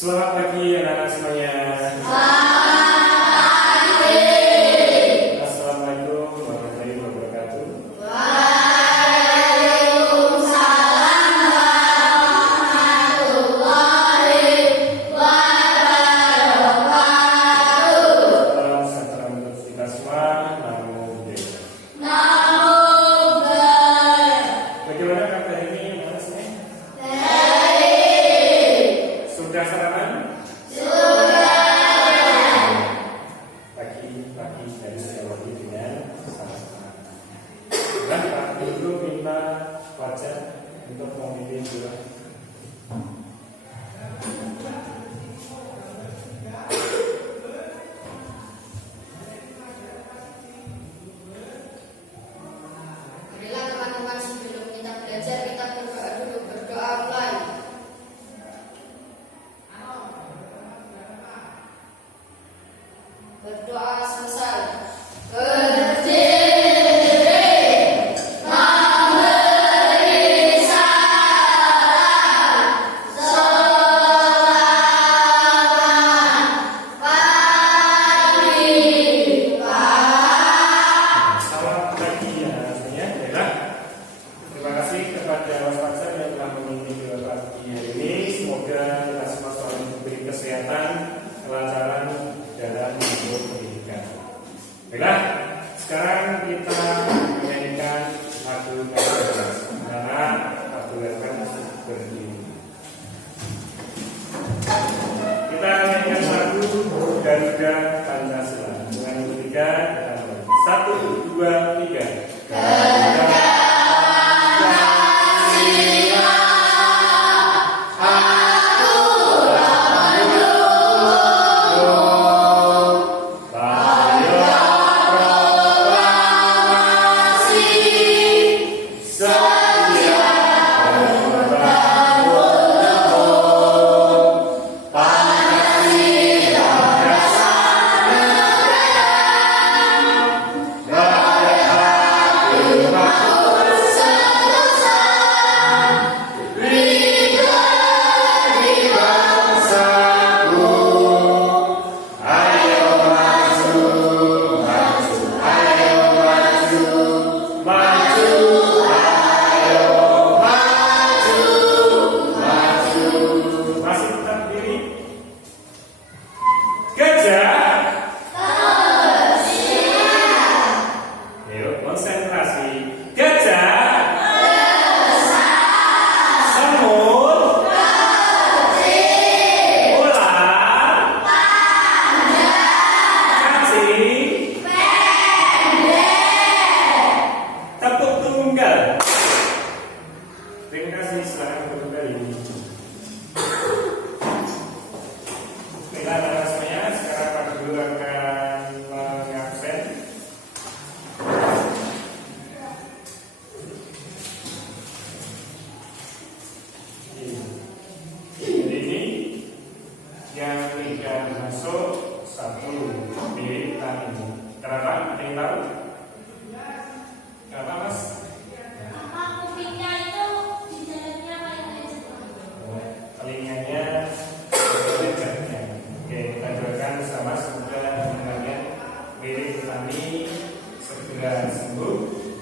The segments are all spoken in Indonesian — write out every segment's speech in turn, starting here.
Selamat pagi anak-anak semuanya. Assalamualaikum warahmatullahi wabarakatuh. Salam sejahtera untuk kita semua. Namo Buddhaya. Bagaimana kabar hari ini anak-anak semuanya? Sudah sarapan? Pagi dari sekali dengan sarapan. Dan Pak Guru minta wajah untuk memimpin doa. Marilah teman-teman, sebelum kita belajar, kita berdoa dulu. Berdoa mulai. Berdoa selesai. Selamat pagi ya semuanya. Baiklah. Terima kasih kepada Mas Fajar yang telah memimpin doa pagi hari ini. Semoga kita semua selalu diberi kesehatan, kelancaran dalam hidup pendidikan. Baiklah. Sekarang kita menyanyikan lagu Garuda. Karena lagu Garuda berdiri. Kita menyanyikan lagu Garuda Pancasila. Dengan yang ketiga, kita mulai. 1, 2, 3. Garuda masih tetap diri. Gajah. Yuk, konsentrasi. Gajah. Semut. Ular. Cacing. Tepuk tunggal. Terima kasih, selamat kembali. Baiklah anak-anak semuanya, sekarang Pak Guru akan mengabsen. Jadi ini yang tidak masuk 1 bintang ini. Kenapa? Ada yang tahu? Kenapa Mas? Telinganya jadinya. Oke, kita doakan bersama semoga hubungannya mirip kami segera sembuh,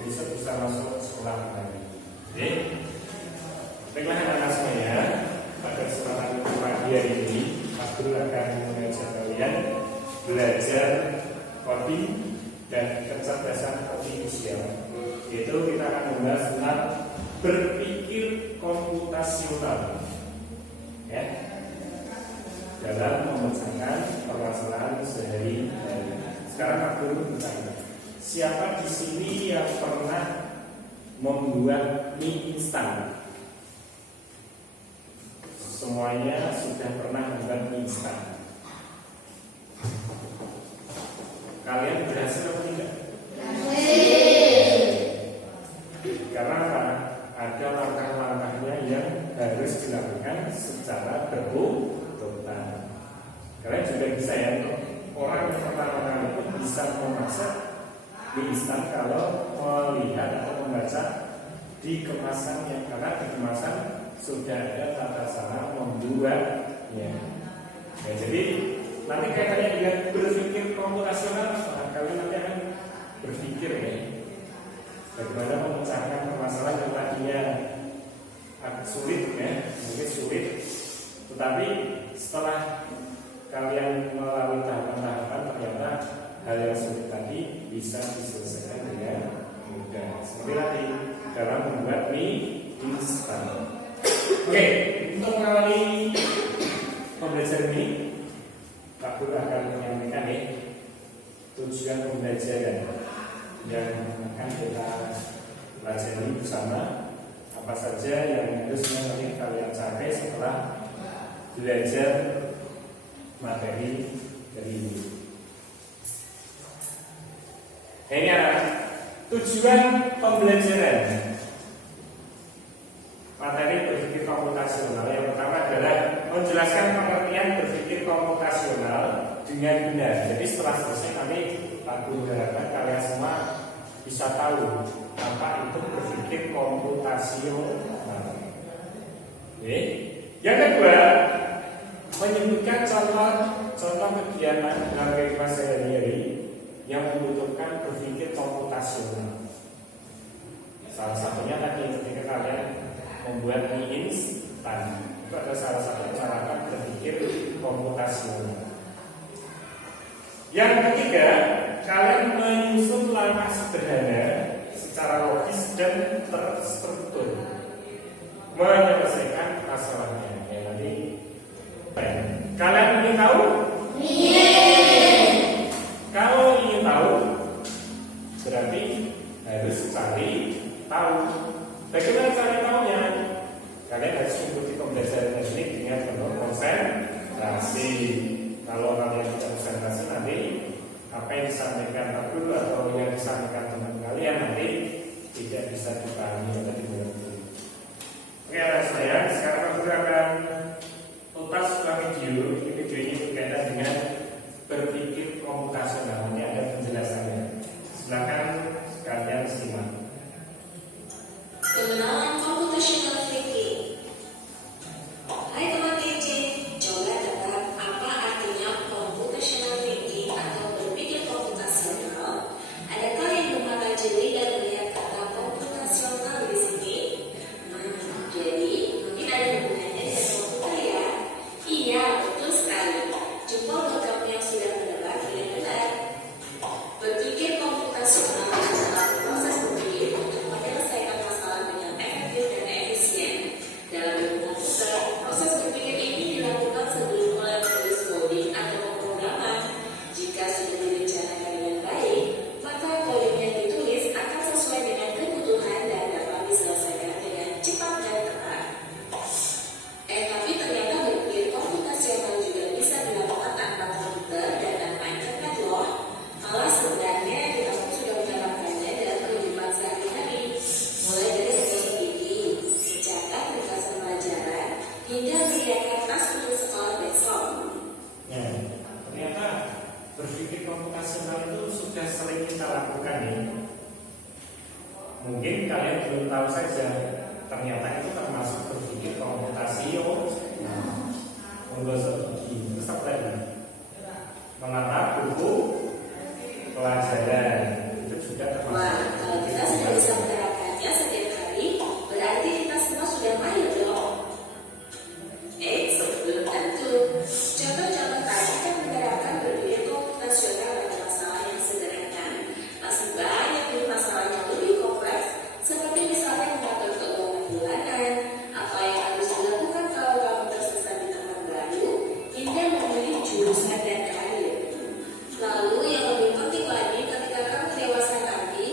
bisa masuk sekolah lagi. Oke, baiklah anak-anak semuanya, pada kesempatan pagi hari ini, Pak Guru akan mengajak kalian belajar coding dan kecerdasan artifisial. Yaitu kita akan membahas tentang berpikir komputasional. Ya, dalam memecahkan permasalahan sehari-hari. Sekarang Pak Guru bertanya, siapa di sini yang pernah membuat mie instan? Semuanya sudah pernah membuat mie instan. Kalian berhasil atau tidak? Karena apa? Ada langkah-langkahnya yang harus dilakukan secara berurutan. Kalian juga bisa ya, orang yang pertama kali bisa memasak mie instan kalau melihat atau membaca di kemasannya, karena di kemasan sudah ada tata cara membuatnya. Ya, jadi nanti kaitannya dengan berpikir komputasional, kalian nanti akan berpikir ya, bagaimana memecahkan permasalahan yang tadinya agak sulit ya, mungkin sulit, tetapi setelah kalian melalui tahapan-tahapan ternyata hal yang sulit tadi bisa diselesaikan dengan mudah. Seperti tadi dalam membuat mie instan. Oke, untuk mengawali pembelajaran ini, Pak Guru akan menyampaikan tujuan pembelajaran yang akan kita pelajari bersama. Apa saja yang harusnya nanti kalian capai setelah belajar materi dari ini. Ini adalah tujuan pembelajaran materi berpikir komputasional. Yang pertama adalah menjelaskan pengertian berpikir komputasional dengan benar. Jadi setelah selesai nanti Pak Guru harapkan kalian semua bisa tahu apa itu berpikir komputasional. Yang kedua, menyebutkan contoh kegiatan dalam kehidupan sehari-hari yang membutuhkan berpikir komputasional. Salah satunya tadi ketika kalian membuat mie instan, itu adalah salah satu cara berpikir komputasional. Yang ketiga, kalian menyusun langkah sederhana secara logis dan terstruktur menyelesaikan masalahnya. Ya, nanti kalian ingin tahu? Kalau ingin tahu, berarti harus cari tahu. Bagaimana cari tahunya? Kalian harus mengikuti pembelajaran ini dengan penuh konsentrasi. Kalau kalian tidak konsentrasi, nanti apa yang disampaikan Pak Guru atau yang disampaikan teman kalian nanti tidak bisa dipahami atau dimengerti. Oke, anak saya, sekarang Pak Guru akan tuntas ulang video. Ini videonya berkaitan dengan berpikir komputasional. Ini ada penjelasannya. Silakan kalian simak. Pengenalan computational thinking. Hai teman TJ, coba tebak apa artinya computational thinking atau berpikir komputasional? Adakah yang memata jeli dan melihat kata komputasional di sini? Jadi mungkin ada hubungannya dengan komputer ya? Iya, betul sekali. Jempol buat kamu yang sudah menebak dengan benar. Berpikir komputasional adalah proses berpikir untuk menyelesaikan masalah dengan efektif dan efisien. Dalam ilmu komputer, proses berpikir ini dilakukan sebelum mulai menulis coding atau pemrograman. Jika sudah direncanakan dengan baik, maka coding yang ditulis akan sesuai dengan kebutuhan dan dapat diselesaikan dengan cepat dan tepat. Tapi ternyata berpikir komputasional juga bisa dilakukan tanpa komputer dan tanpa internet loh. Malah sebenarnya kita pun sudah menerapkannya dalam kehidupan sehari-hari, mulai dari tugas gigi, mencatat ringkasan pelajaran, hingga menyiapkan tas untuk sekolah besok. Nah, ternyata berpikir komputasional itu sudah sering kita lakukan ya. Mungkin kalian belum tahu saja, ternyata itu termasuk berpikir komputasional. Terus apa lagi? Menata buku pelajaran itu juga termasuk. Wah, kalau kita sudah bisa menerapkannya setiap hari, berarti kita semua sudah mahir dong. Belum tentu. Contoh-contoh tadi kan menerapkan berpikir komputasional pada masalah yang sederhana. Masih banyak nih masalah yang lebih kompleks, seperti misalnya mengatur keuangan bulanan, apa yang harus dilakukan kalau kamu tersesat di tempat baru, hingga memilih jurusan dan karir. Lalu yang lebih penting lagi, ketika kamu dewasa nanti,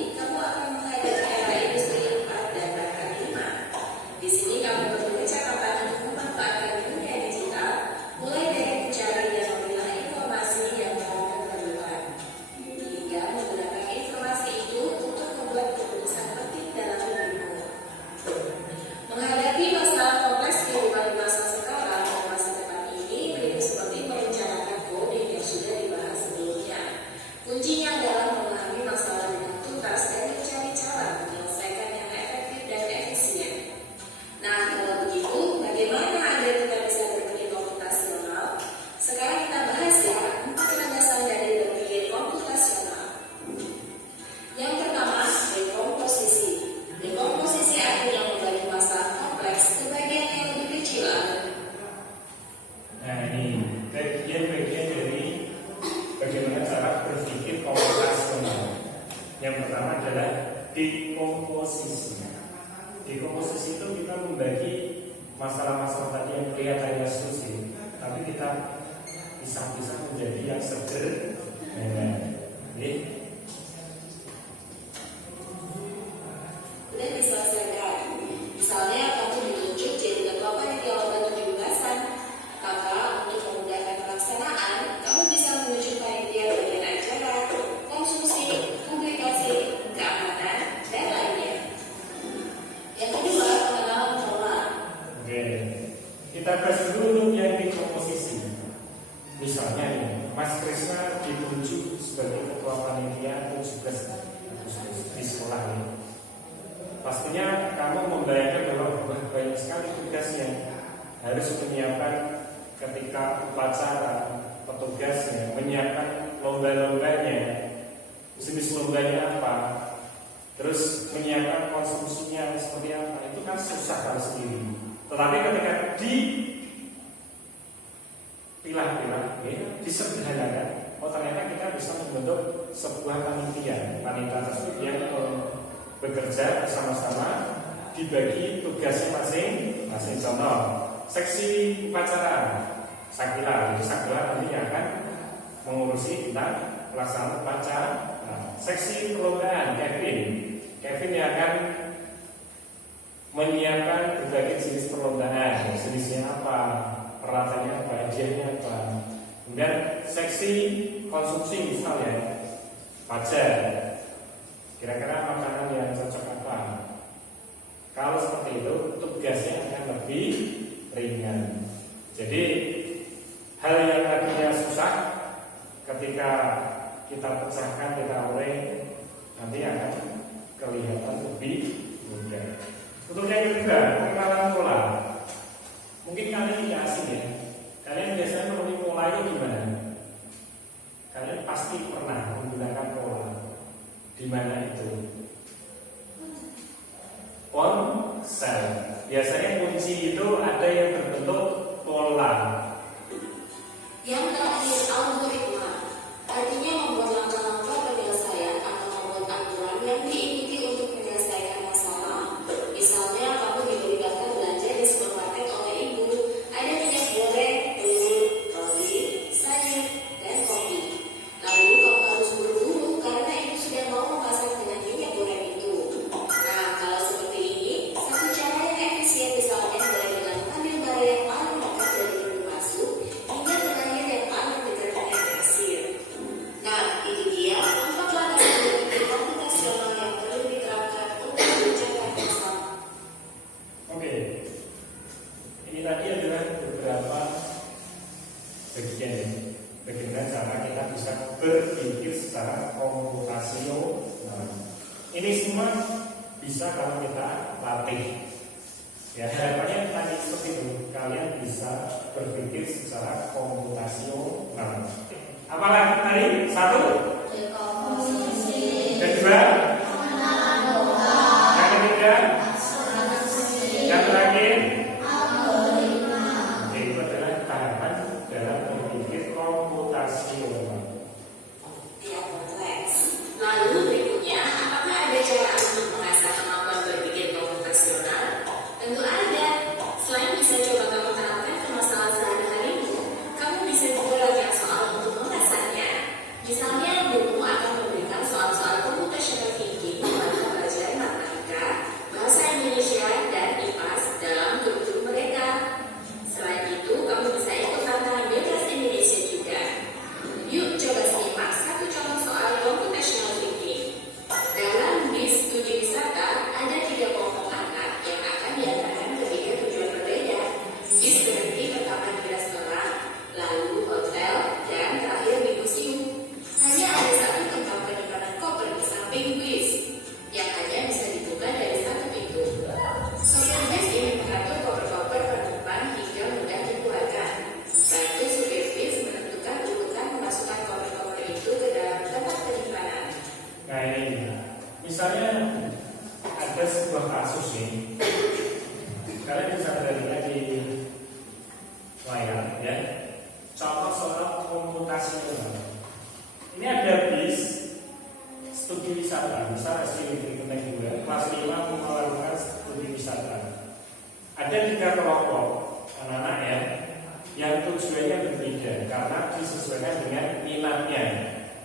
dekomposisi. Dekomposisi itu kita membagi masalah-masalah tadi yang kelihatannya sulit, tapi kita pisah-pisah menjadi yang sederhana. Dan diselesaikan. Misalnya kamu ditunjuk jadi ketua panitia lomba 17-an, maka untuk memudahkan pelaksanaan, kamu bisa menunjuk panitia bagian acara, konsumsi, publikasi, keamanan, dan lainnya. Yang kedua, pengenalan pola. Oke, kita bahas dulu yang dekomposisi. Misalnya nih, Mas Krisna ditunjuk sebagai ketua panitia 17 Agustus di sekolah ini. Pastinya kamu membayangkan bahwa banyak sekali tugas yang harus menyiapkan ketika upacara, petugasnya menyiapkan lomba-lombanya, jenis lombanya apa, terus menyiapkan konsumsinya seperti apa. Itu kan susah kalau sendiri. Tetapi ketika dipilah-pilah, disederhanakan, oh ternyata kita bisa membentuk sebuah panitia tersebut yang bekerja bersama-sama, dibagi tugasnya masing-masing. Contoh, seksi upacara Sakila, jadi Sakila nanti akan mengurusi tentang pelaksanaan upacara. Seksi perlombaan Kevin yang akan menyiapkan berbagai jenis perlombaan, jenisnya apa, peralatannya apa, hadiahnya apa. Kemudian seksi konsumsi misalnya pajak, kira-kira makanan yang cocok apa. Kalau seperti itu tugasnya akan lebih ringan. Jadi hal yang tadinya susah ketika kita pecahkan, kita urai, nanti akan kelihatan lebih mudah. Untuk yang kedua, pengenalan pola. Mungkin kalian tidak asing ya. Kalian biasanya menemui pola itu gimana? Kalian pasti pernah menggunakan pola. Di mana itu? Ponsel. Biasanya kunci itu ada yang berbentuk pola. Yang terakhir, algoritma. Artinya membuat langkah-langkah penyelesaian atau membuat aturan yang diikuti untuk menyelesaikan masalah. Misalnya, kamu diberikan belanja di supermarket oleh ibu. Ada minyak goreng, telur, roti, sayur, dan kopi. Lalu kamu harus buru-buru karena ibu sudah mau memasak dengan minyak goreng itu. Nah, kalau seperti ini, satu cara yang efisien misalnya adalah dengan mengambil barang yang paling dekat dari pintu masuk hingga terakhir yang paling dekat dengan kasir. Nah, itu dia 4 langkah strategi komputasional yang perlu diterapkan untuk mengerjakan masalah. Oke. Ini tadi adalah beberapa bagian ya. Bagaimana cara kita bisa berpikir secara komputasional. Ini semua bisa kalau kita latih. Ya, harapannya tadi seperti itu, kalian bisa berpikir secara komputasional. Apalagi tadi? Satu, Dekomposisi. kedua, yang ketiga, yang terakhir. Oke, itu adalah tahapan dalam berpikir komputasional. Tidak kompleks. Lalu berikutnya, apakah ada cara untuk mengasah kemampuan berpikir komputasional? Tentu ada. Selain bisa coba kamu terapkan ke masalah sehari-harimu, kamu bisa juga latihan soal untuk mengasahnya. Misalnya, buku akan memberikan soal-soal computational thinking kepada pelajar matematika, bahasa Indonesia, dan IPAS dalam kurikulum mereka. Selain itu, kamu bisa ikut tantangan bebas Indonesia juga. Yuk coba simak satu contoh soal computational thinking. Dalam bis studi wisata, ada 3 kelompok anak yang akan diantarkan ke 3 tujuan berbeda. Bis berhenti pertama di restoran, lalu hotel, dan terakhir di museum. Hanya ada satu tempat penyimpanan koper di samping bis, yang hanya bisa dibuka dari satu pintu. Sopir bis ini mengatur koper-koper penumpang hingga mudah dikeluarkan. Bantu supir bis menentukan urutan memasukkan koper-koper itu ke dalam tempat penyimpanan. Nah ini, misalnya ada sebuah kasus nih, kalian bisa lihat di layar ya. Contoh soal komputasional. Ini ada bis studi wisata, misal SDN Negeri 2, kelas 5 mau melakukan studi wisata. Ada 3 kelompok anak-anak ya, yang tujuannya berbeda karena disesuaikan dengan minatnya.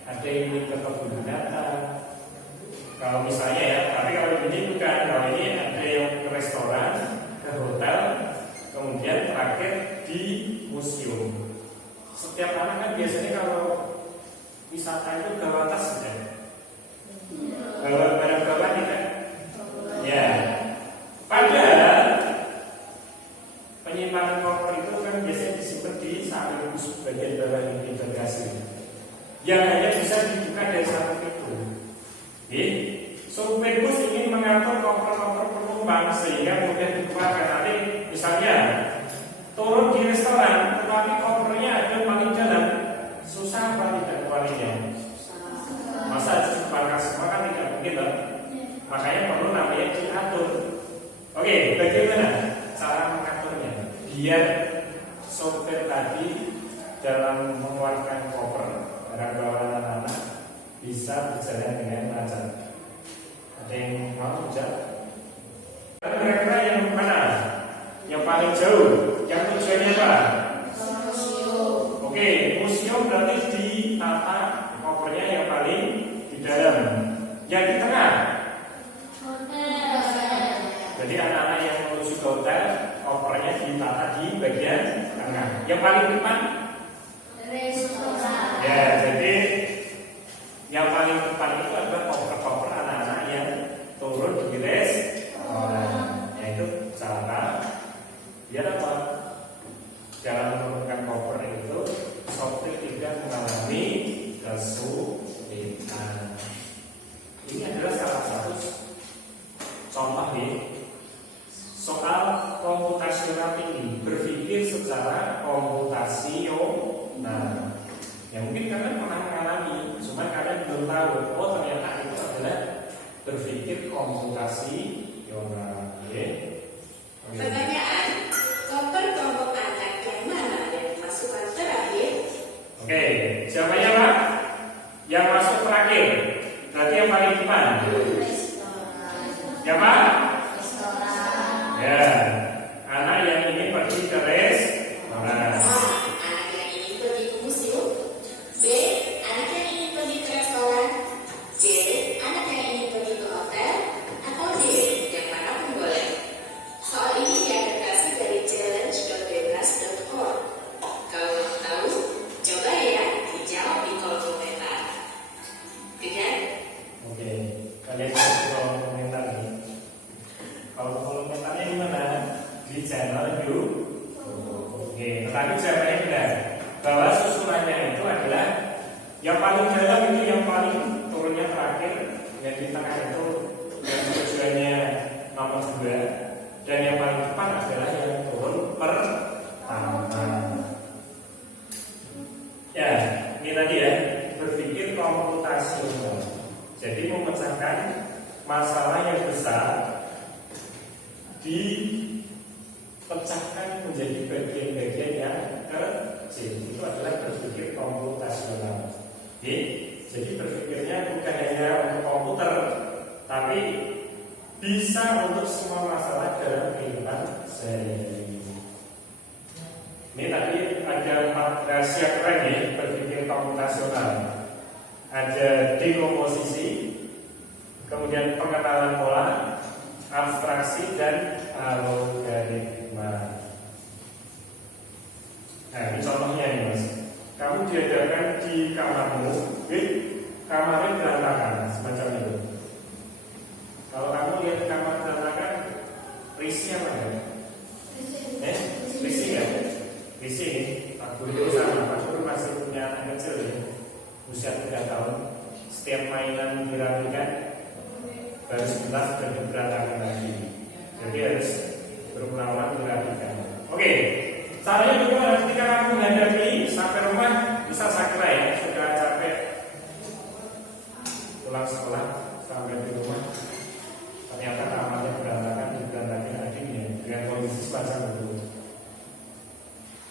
Ada yang ingin ke kebun binatang, kalau misalnya ya, tapi kalau ini bukan, kalau ini ada yang ke restoran, ke hotel, kemudian terakhir di museum. Setiap anak kan biasanya kalau wisata itu bawa tas saja, bawa barang bawaan tidak? Ya, padahal penyimpanan koper itu kan biasanya disimpan di samping bus bagian bawah di bagasi, yang hanya bisa dibuka dari satu pintu. Supir bus ingin mengatur koper-koper penumpang sehingga mudah dikeluarkan. Nanti misalnya turun di restoran, tetapi kopernya ada paling dalam, susah apa tidak keluarnya? Masa dibakar semua kan tidak mungkin loh. Makanya perlu namanya diatur. Oke, bagaimana cara mengaturnya? Biar sopir tadi dalam mengeluarkan koper barang bawaan anak-anak bisa berjalan dengan lancar. Ada yang mau jawab? Kira-kira yang mana? Yang paling jauh? Yang tujuannya apa? Museum. Oke, museum berarti ditata kopernya yang paling di dalam. Yang di tengah? Jadi anak-anak yang menuju ke hotel, kopernya ditata di bagian tengah. Yang paling depan? Restoran. Ya, jadi yang paling depan itu adalah koper-koper anak-anak yang turun di restoran. Yaitu cara biar apa? Dalam menurunkan koper itu sopir tidak mengalami kesulitan. Ini adalah salah satu contoh nih soal komputasional ini, berpikir secara komputasional. Ya mungkin kalian pernah mengalami, cuma kalian belum tahu. Oh ternyata itu adalah berpikir komputasional. Pertanyaan, koper kelompok anak yang mana yang dimasukkan terakhir? Oke, jawabannya apa? Yang masuk terakhir, berarti yang paling depan. Ya Pak? Ya, anak yang ingin pergi ke restoran. A. Anak yang ingin pergi ke museum. B. Anak yang ingin pergi ke restoran. C. Anak yang ingin pergi ke hotel. Atau D. Yang manapun boleh. Soal ini diadaptasi dari challenge.bebas.org. Kalau mau tahu, coba ya dijawab di kolom komentar. Oke? Oke, kalian bisa kolom komentar nih. Kalau kolom komentarnya di mana? Di channel YouTube. Oke, tetapi jawabannya benar bahwa susunannya itu adalah yang paling dalam itu yang paling turunnya terakhir, yang di tengah itu yang tujuannya nomor 2, dan yang paling depan adalah yang turun pertama. Ya, ini tadi ya, berpikir komputasional. Jadi memecahkan masalah yang besar dipecahkan menjadi bagian-bagian yang kecil. Itu adalah berpikir komputasional. Oke, jadi berpikirnya bukan hanya untuk komputer, tapi bisa untuk semua masalah dalam kehidupan sehari-hari. Ini tadi ada 4 rahasia keren ya berpikir komputasional. Ada dekomposisi, kemudian pengenalan pola, abstraksi, dan algoritma. Nah, ini contohnya nih Mas. Kamu diadakan di kamarmu, kamarnya berantakan, semacam itu. Kalau kamu lihat kamar berantakan, risih apa ya? Risih ya? Risih. Pak Guru itu sama, Pak Guru masih punya anak kecil ya, usia 3 tahun. Setiap mainan dirapikan, baru sebentar sudah berantakan lagi. Jadi harus berulang-ulang dirapikan. Oke, caranya bagaimana? Ketika kamu menghadapi sampai rumah, bisa sakra ya, sudah capek pulang sekolah sampai di rumah, ternyata kamarnya berantakan lagi ya, dengan kondisi semacam itu.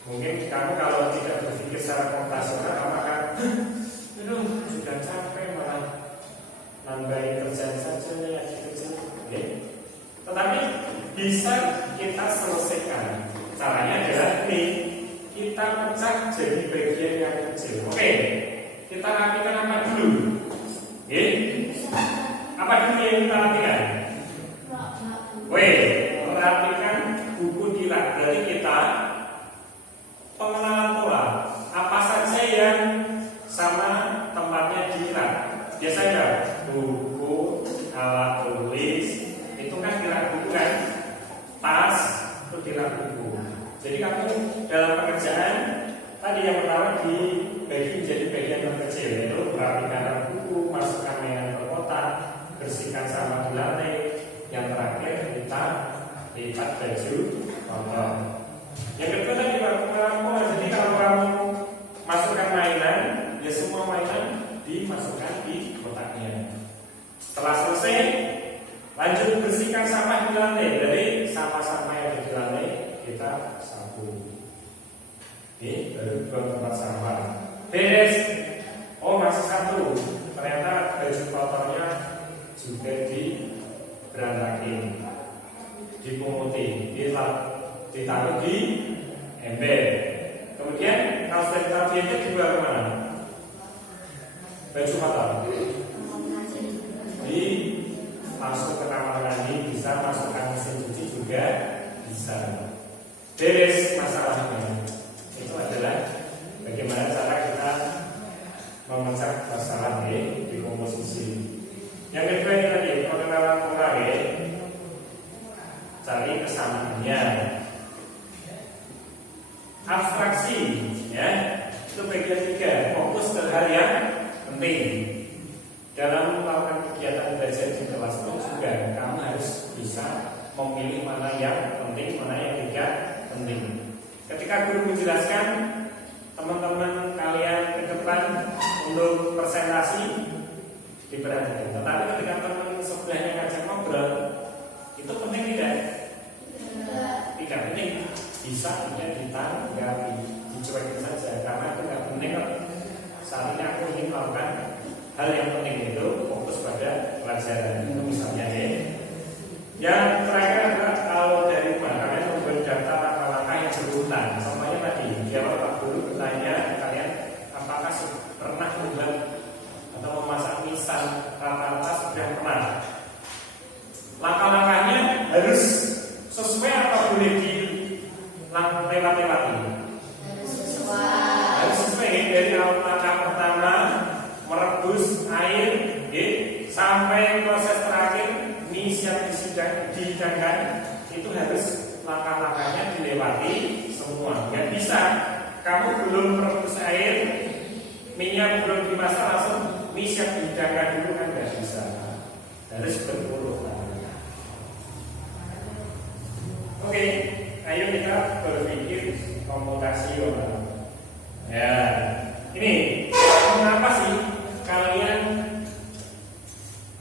Mungkin kamu kalau tidak berpikir secara komputasional, kamu akan sudah capek malah nambahin kerjaan saja ya kecil, oke. Tetapi bisa kita selesaikan. Caranya adalah ini, kita pecah jadi bagian yang kecil. Oke, kita rapikan apa dulu? Oke, apa dulu yang kita rapikan? Merapikan buku dirak. Berarti kita pengenalan pola. Apa saja yang sama tempatnya dirak? Biasanya buku, alat tulis, itu kan dirak buku kan? Tas, itu dirak buku. Jadi kamu dalam pekerjaan tadi yang pertama dibagi menjadi bagian yang kecil, yaitu merapikan buku, masukkan mainan ke kotak, bersihkan sampah di lantai. Yang terakhir kita lipat baju kotor. Yang kedua tadi pola. Jadi kalau kamu masukkan mainan, ya semua mainan dimasukkan di kotaknya. Setelah selesai, lanjut bersihkan sampah di lantai. Dari sampah-sampah yang ada di lantai kita sapu. Ini baru buang tempat sampah. Beres. Oh masih satu. Ternyata baju kotornya juga berantakin, dipunguti, ditaruh di ember. Kemudian kalau sudah ditaruh di ember dibawa kemana? Baju kotor masuk ke kamar mandi, bisa masukkan mesin cuci juga bisa. Beres masalahnya. Itu adalah bagaimana cara kita memecah masalah di komposisi. Yang kedua ini tadi pengenalan pola, cari kesamaannya. Abstraksi, ya, itu bagian 3. Fokus ke hal yang penting. Dalam melakukan kegiatan belajar di kelas itu juga kamu harus bisa memilih mana yang penting, mana yang tidak penting. Ketika guru menjelaskan, teman-teman kalian ke depan untuk presentasi diperhatikan. Tetapi ketika teman sebelahnya ngajak ngobrol, itu penting tidak? Tidak penting. Bisa tidak ditanggapi, dicuekin saja karena itu nggak penting. Saat ini aku ingin melakukan hal yang penting, itu fokus pada pelajaran. Itu misalnya ya. Yang terakhir adalah kalau dari rumah kalian membuat daftar langkah-langkah yang berurutan. Contohnya tadi, jawab Pak Guru bertanya kalian apakah pernah membuat atau memasak misal, rata-rata sudah pernah. Langkah-langkahnya harus sesuai apa boleh dilewati? Harus sesuai. Dari langkah pertama merebus air, sampai proses terakhir mie siap dihidangkan, itu harus langkah-langkahnya dilewati semua. Nggak bisa kamu belum merebus air, minyak belum dimasak langsung mie siap dihidangkan dulu, kan nggak bisa. Harus berurutan. Oke, ayo kita berpikir komputasional. Ya, ini mengapa sih kalian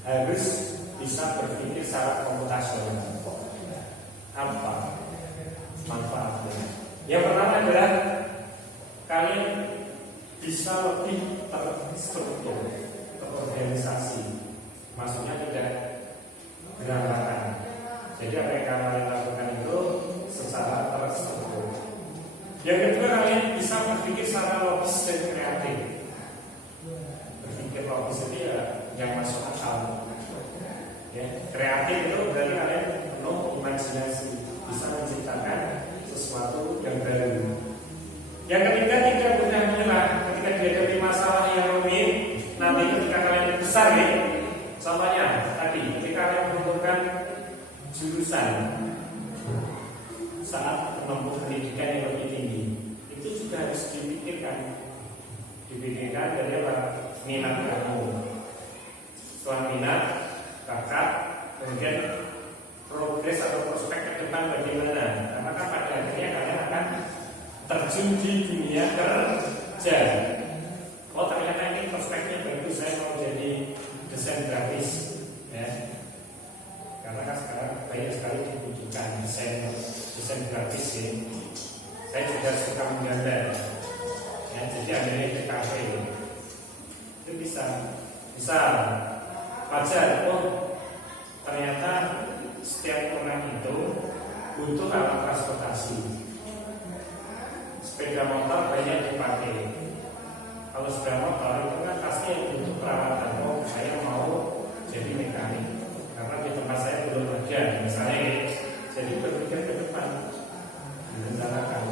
harus bisa berpikir secara komputasional? Apa manfaatnya? Yang pertama adalah kalian bisa lebih terstruktur, terorganisasi. Maksudnya tidak berantakan. Jadi apa yang kalian lakukan itu secara terstruktur. Yang kedua, kalian bisa berpikir secara logis dan kreatif. Berpikir logis itu ya yang masuk akal. Ya, kreatif itu berarti kalian penuh imajinasi, bisa menciptakan sesuatu yang baru. Yang ketiga, tidak mudah menyerah ketika dihadapi masalah yang rumit. Nanti ketika kalian besar ya, contohnya tadi ketika kalian menemukan jurusan saat menempuh pendidikan yang lebih tinggi, itu juga harus dipikirkan dari apa? Minat kamu. Setelah minat, bakat, kemudian progres atau prospek ke depan bagaimana? Karena kan pada akhirnya kalian akan terjun di dunia kerja. Oh ternyata ini prospeknya bagus, saya mau jadi desain grafis, ya. Karena kan sekarang banyak sekali dibutuhkan desain grafis ya. Saya juga suka menggambar, ya, jadi ada di kafe itu bisa wajar. Oh, ternyata setiap orang itu butuh alat transportasi. Sepeda motor banyak dipakai. Kalau sepeda motor itu kan pasti yang butuh perawatan. Oh, saya mau jadi mekanik karena di tempat saya belum ada. Misalnya, jadi berpikir ke depan, direncanakan.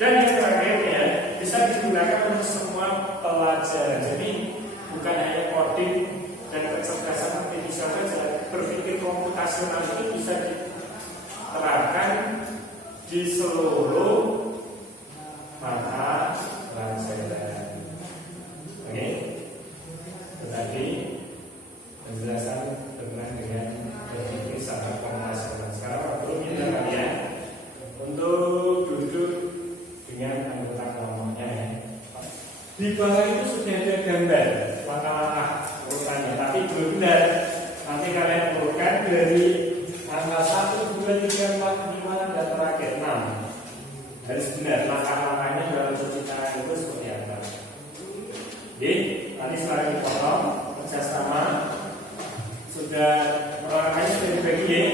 Dan yang terakhirnya bisa digunakan untuk semua pelajaran. Jadi bukan hanya coding dan kecerdasan artifisial saja. Berpikir komputasional itu bisa diterapkan di seluruh mata pelajaran. Oke, tadi penjelasan berkenaan dengan berpikir secara komputasional. Sekarang waktu kita kalian untuk duduk dengan anggota kelompoknya ya. Di bawah itu sudah ada gambar langkah-langkah urutannya, tapi belum benar. Nanti kalian urutkan dari angka 1, 2, 3, 4, 5 dan terakhir 6. Harus benar langkah-langkahnya dalam penciptaan itu seperti apa. Jadi nanti setelah dipotong kerjasama sudah perangkatnya sudah dibagi ya.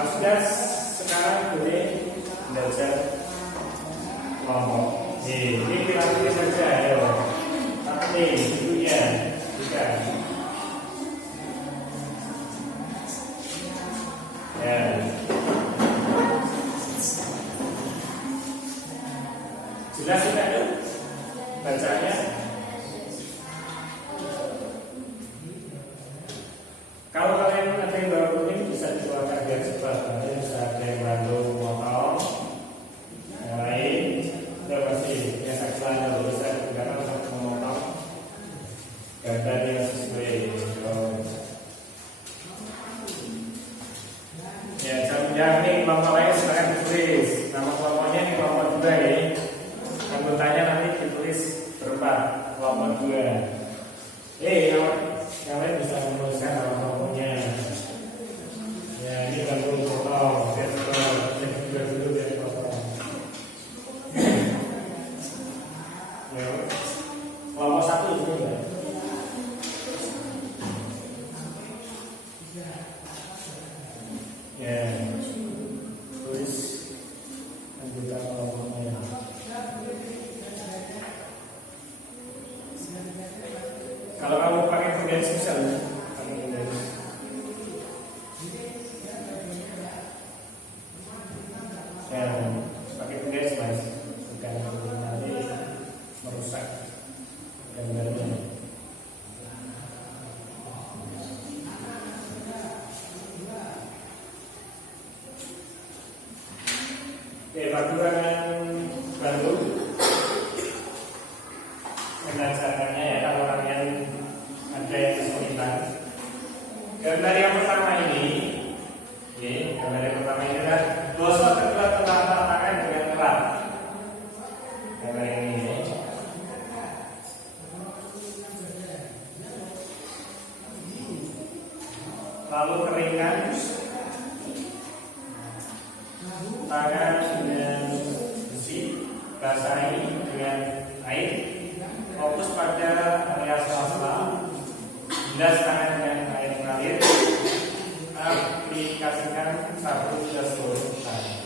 Sudah sekarang boleh belajar kelompok. Ini pilih saja ya. Tapi itu ya, juga. Ya. Jelas tidak ya? Bacanya. Kalau kalian ada yang baru kuning bisa dikeluarkan biar cepat. Nanti bisa ada yang bantu motong. Yang lain sudah pasti biasa celana bisa digunakan untuk memotong gambar yang sesuai. Ya, jangan nih kelompok lain silahkan ditulis. Nama kelompoknya ini kelompok 2 ya. Anggotanya nanti ditulis berempat, kelompok 2. Yang lain bisa menuliskan nama kelompoknya. Ya, ini bantu potong, biar juga dulu biar potong. Ya, kelompok 1 itu ya. Ya, tulis anggota kelompoknya. Kalau kamu pakai penggaris bisa loh, pakai penggaris. Ya, pakai penggaris mas, bukan nanti merusak gambarnya. Oke, panduan baru mengajarkannya ya kalau kalian ada yang kesulitan. Gambar yang pertama ini, gambar yang pertama ini adalah gosok kedua telapak tangan dengan erat. Gambar ini. Lalu keringkan tangan dengan besi, basahi dengan air, fokus pada area sela-sela, bilas tangan dengan air mengalir, aplikasikan sabun ke seluruh tangan.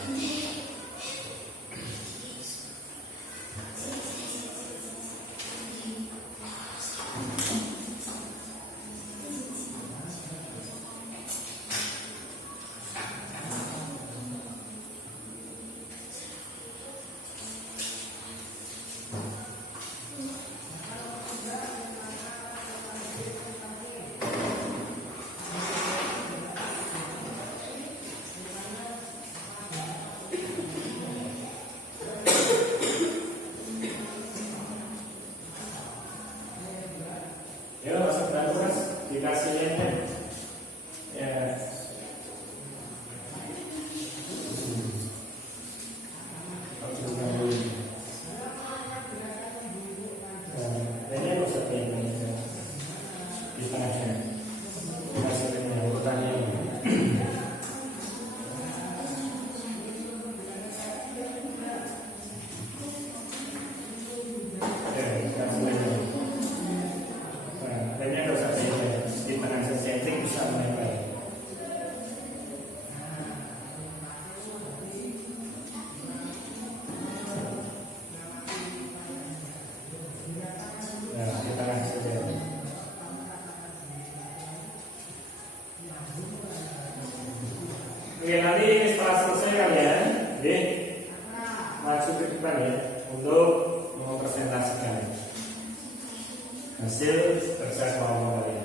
sukses mau kalian.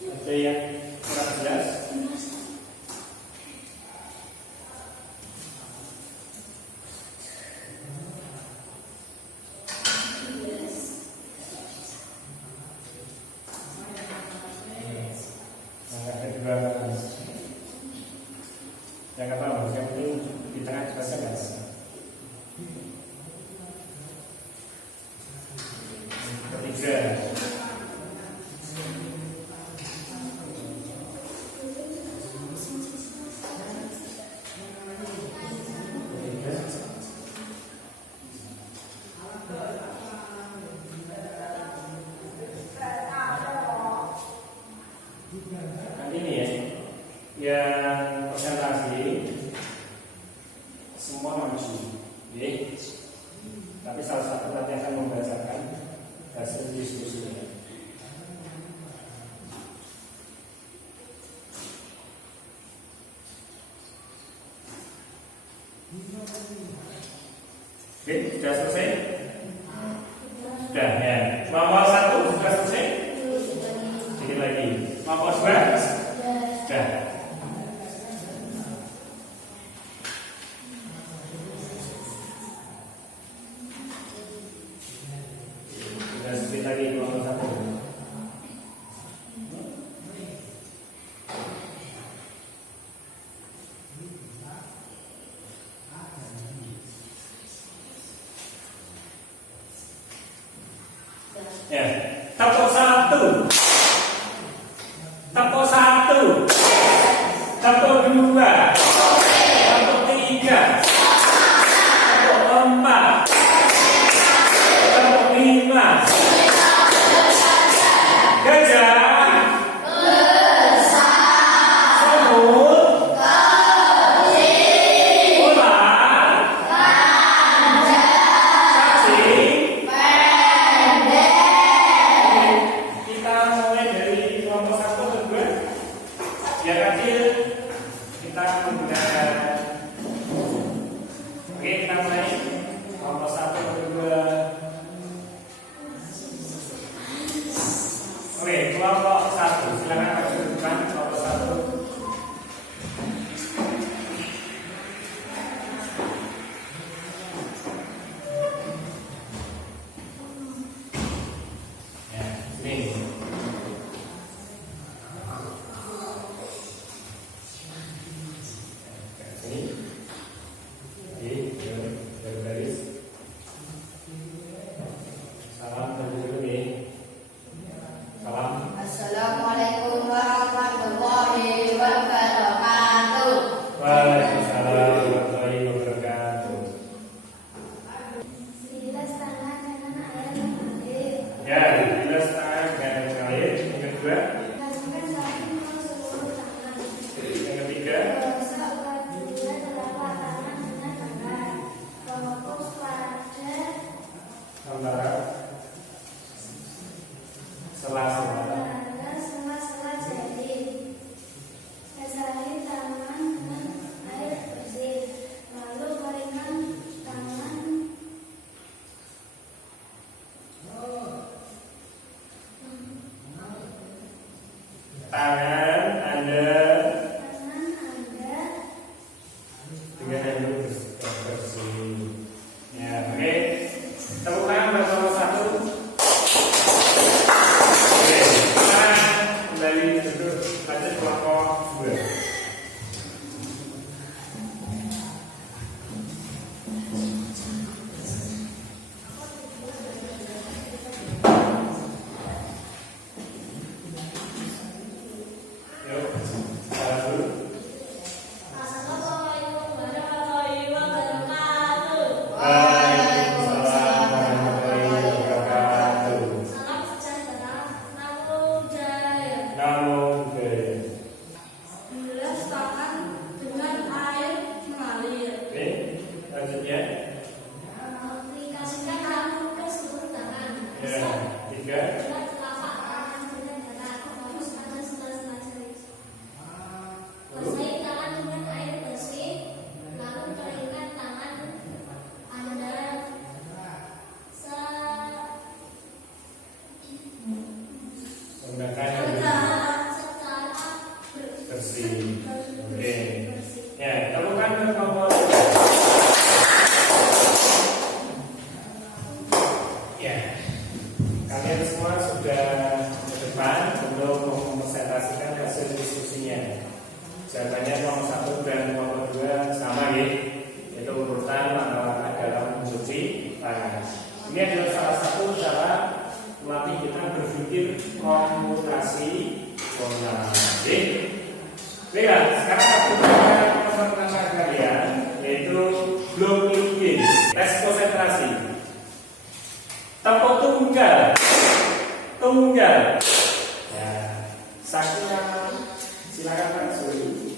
Ada yang kurang jelas? Yang apa? Yang penting di tengah bahasa bahasa. Ketiga. Nah, ini ya, yang presentasi semua maju, ya. Tapi salah satu nanti akan membacakan hasil diskusinya. Oke, sudah selesai? Sudah ya. Nomor 1 sudah selesai? Sedikit lagi. Nomor 2? Sudah. Sudah sedikit lagi nomor 1. Ya, tepuk 1, tepuk 1, tepuk 2, tepuk 3, tepuk 4, tepuk 5. Gajah, semut, ular, cacing. Kita mulai dari kelompok 1 ke 2. Yang kecil kita menggunakan. Oke, kita mulai kelompok 1 ke 2. Oke, kelompok 1. Silakan lanjutkan kelompok 1. Ya, ini. Berbaris. Salam terlebih dulu nih. Salam. Assalamualaikum warahmatullahi wabarakatuh. Waalaikumsalam warahmatullahi wabarakatuh. Bilas tangan dengan air mengalir. Ya, bilas tangan dengan air. Yang kedua, Masukkan sabun ke seluruh tangan. yang ketiga, Gosok kedua telapak tangan dengan tangan. Fokus pada antara sela-sela. pada sela-sela jari. Basahi tangan dengan air bersih. Lalu keringkan tangan. Tangan Anda Tangan Anda dengan air bersih. Ya, oke. Tepuk tangan buat nomor 1. Oke, kita kembali duduk lanjut kelompok 2. untuk mempresentasikan hasil diskusinya. Jawabannya nomor 1 dan nomor 2 sama ya, yaitu urutan langkah-langkah dalam mencuci tangan. Ini adalah salah satu cara melatih kita berpikir komputasi formal. Baiklah, sekarang aku pertama kalian yaitu blocking game, tes konsentrasi. Tepuk tunggal, tunggal. Ya, Sakina, silakan Pak Suri.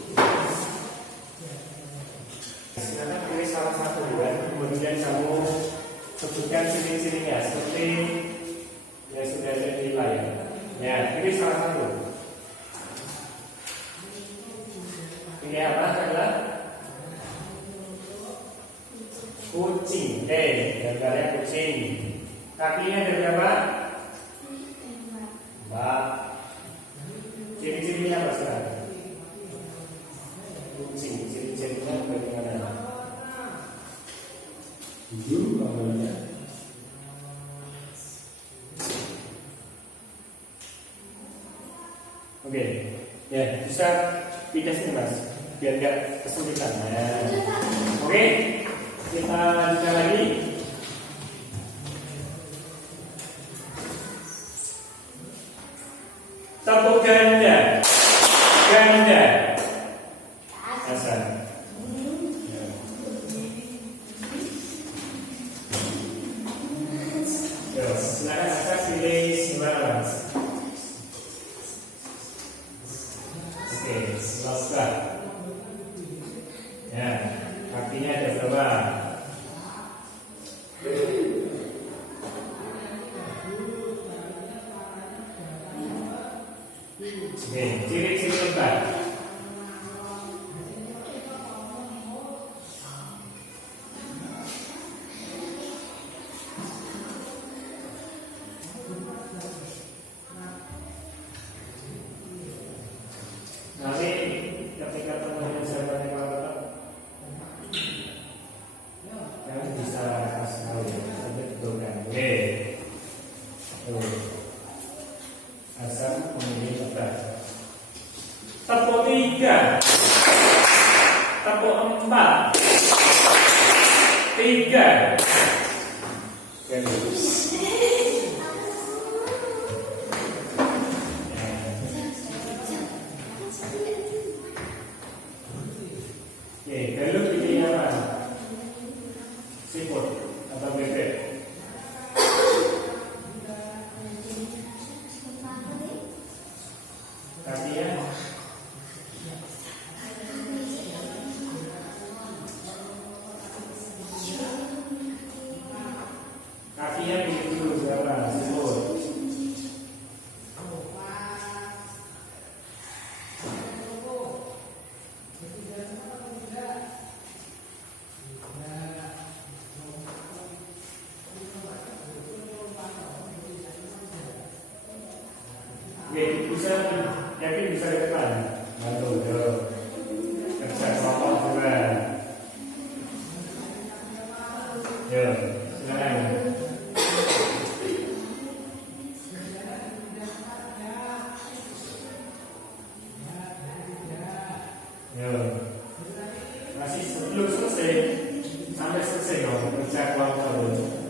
Silakan pilih salah satu ya, kemudian kamu sebutkan ciri-cirinya seperti yang sudah ada di layar. Ya, pilih salah satu. Ini apa adalah kucing, gambarnya kucing. Kakinya ada berapa? 4. Ciri-cirinya apa sekarang? Kucing, ciri-cirinya bagaimana? Gambarnya. Oke, ya bisa pindah sini Mas, biar nggak kesulitan. Oke, kita lanjutkan lagi. Tepuk ganda, ganda, Hasan. Silakan Hasan pilih sembarang. Oke, selesai. Ya, kakinya ada berapa? Oke, ciri-ciri keempat. Nanti ketika teman-teman saya bertanya kalian bisa kasih tahu ya, sampai betulkan. Oke, asal memilih tepat. Tepuk 3, tepuk 4, 3. Oke, galuh pilih apa? Siput atau bebek? Kakinya? Kakinya pilih dulu berapa? Siput. Oke, bisa yakin bisa ke depan. Bantu, kerja kelompok juga. Yuk, silakan. Yuk, masih belum selesai. Sampai selesai kok kerja kelompok dulu.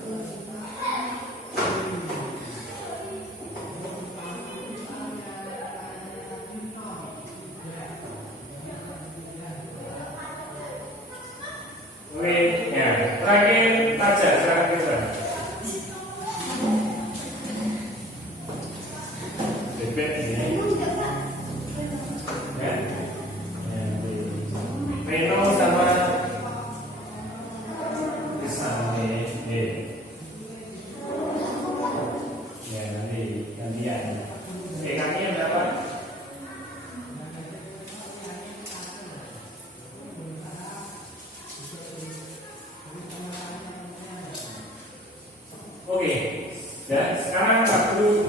Oke, ya. Terakhir saja sekarang kita. Bebek ini. Ya. Reno sama pisang ini. Ya, nanti gantian. Oke, kakinya berapa? Oke, dan sekarang Pak Guru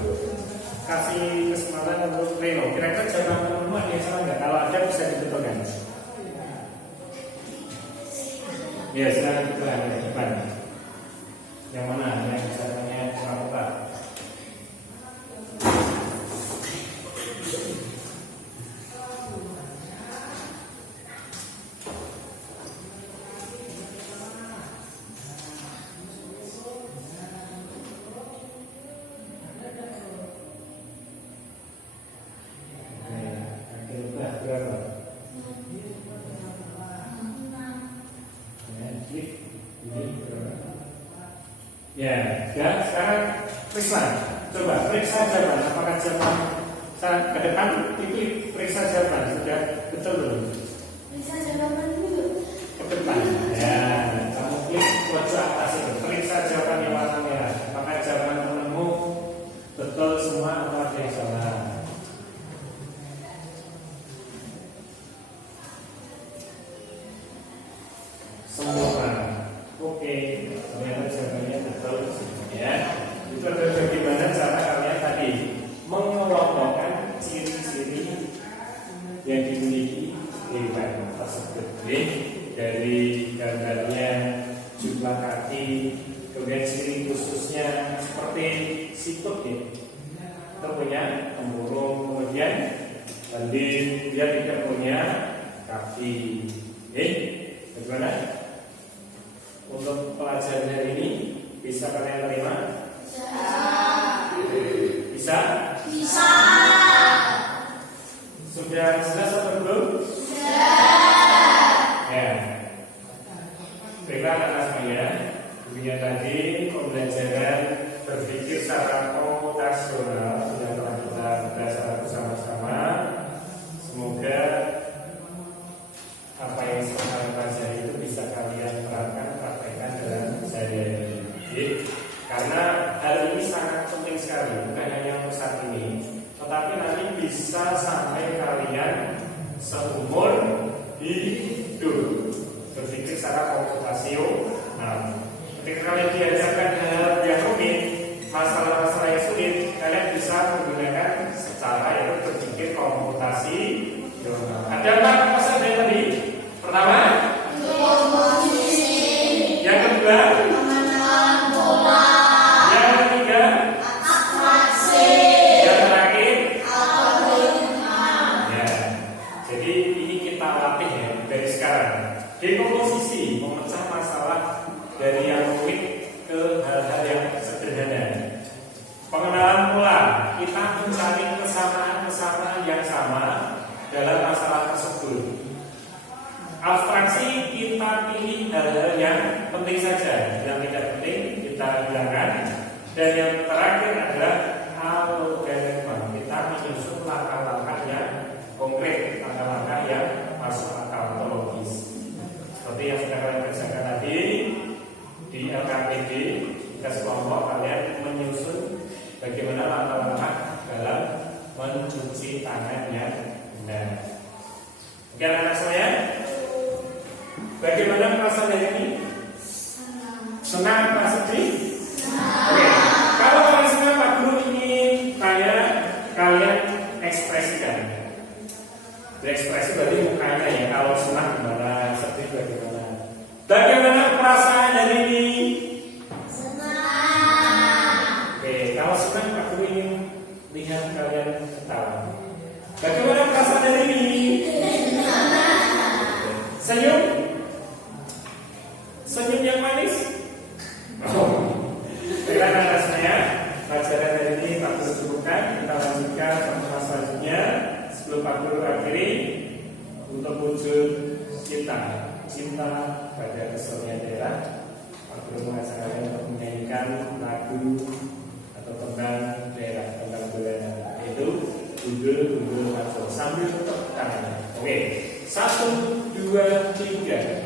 kasih kesempatan untuk Reno. Kira-kira jawaban teman-teman ada yang salah nggak? Kalau ada bisa dibetulkan. Ya, silakan betulkan ke depan. Yang mana yang bisa tanya sama Pak? Ya, sekarang periksa. Coba periksa jawaban. Apakah jawaban ke depan itu periksa jawaban sudah betul belum? Bisa jawaban dulu. Ke depan. Ya, kamu klik pojok atas itu. Periksa jawaban yang warna merah. Apakah jawaban penemu betul semua atau ada yang salah? Semua. Oke, ternyata jawabannya betul ya. Itu adalah bagaimana cara kalian tadi mengelompokkan ciri-ciri yang dimiliki hewan tersebut. Dari gambarnya, jumlah kaki, kemudian ciri khususnya seperti sikut ya. Kita punya tempurung, kemudian dia tidak punya kaki. Bagaimana? Untuk pelajaran hari ini bisa kalian terima? Bisa? Bisa. Sudah jelas atau belum? Ya. Baiklah anak-anak sekalian, demikian tadi pembelajaran berpikir secara komputasional yang telah kita belajar bersama-sama. Semoga apa yang sekarang pelajari itu bisa kalian terapkan, praktekkan dalam sehari-hari. Karena hal ini sangat penting sekali, bukan hanya untuk saat ini, tetapi nanti bisa sampai kalian seumur hidup. Berpikir secara komputasional. Ketika kalian diajarkan hal yang rumit, masalah-masalah yang sulit, kalian bisa menggunakan secara yaitu berpikir komputasi. Ada empat masalah dari tadi. Pertama, yang kedua, yang ketiga, yang terakhir, ya. Jadi ini kita latih ya dari sekarang. Dekomposisi, memecah masalah dari yang rumit ke hal-hal yang sederhana. Pengenalan pola, kita mencari kesamaan-kesamaan yang sama dalam masalah tersebut. Abstraksi, kita pilih hal-hal yang penting saja, yang tidak penting kita hilangkan. Dan yang terakhir adalah algoritma, kita menyusun langkah-langkah yang konkret, langkah-langkah yang masuk akal atau logis. Seperti yang sudah kalian kerjakan tadi di LKPD, kita sekelompok kalian menyusun bagaimana langkah-langkah dalam mencuci tangan yang benar. Oke anak saya, bagaimana perasaan hari ini? Senang, Pak Sedih? Oke. Kalau kalian senang, Pak Guru ingin kalian ekspresikan. Berekspresi berarti mukanya ya. Kalau senang gimana, sedih bagaimana? Bagaimana perasaan hari ini? Senang. Oke, kalau senang Pak Guru ingin lihat kalian ketawa. Bagaimana perasaan hari ini? Senyum? Senyum yang manis? Baiklah anak saya, pelajaran hari ini Pak Guru cukupkan. Kita lanjutkan pertemuan selanjutnya. Sebelum Pak Guru akhiri, untuk wujud cinta pada kesenian daerah, Pak Guru mengajak kalian untuk menyanyikan lagu atau tentang daerah, tentang budaya, yaitu Gundul Maco sambil tepuk tangan. Oke, 1, 2, 3.